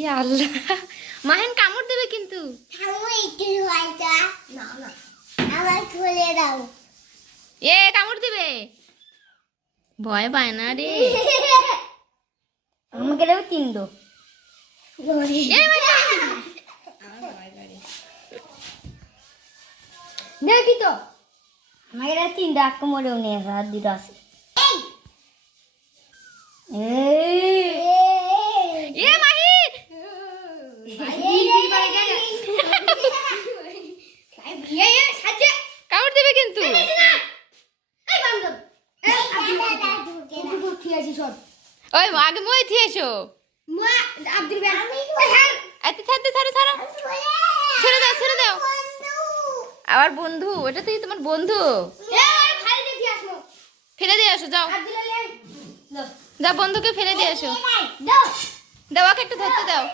ইয়া আল্লাহ, মাহিন কামড় দেবে কিন্তু। এ কামড় দিবে, ভয় পায় না রে। আমাকে দেবো 3 দো। দেখি তো আমাকে 3 ডাক মরেও নিয়ে আসা আর 2 আছে। এ মাহিন কামড় দিবে কিন্তু। ওই আগে মই থিয়ে এসো। আচ্ছা ছাড়তে ছাড়ো ছাড়ো, ছেড়ে দাও ছেড়ে দাও। আবার বন্ধু, এটা তুই তোমার বন্ধু। ফেলে দিয়ে আসো, যাও যাও বন্ধুকে ফেলে দিয়ে আসো। দাও ওকে একটু ধরতে দাও।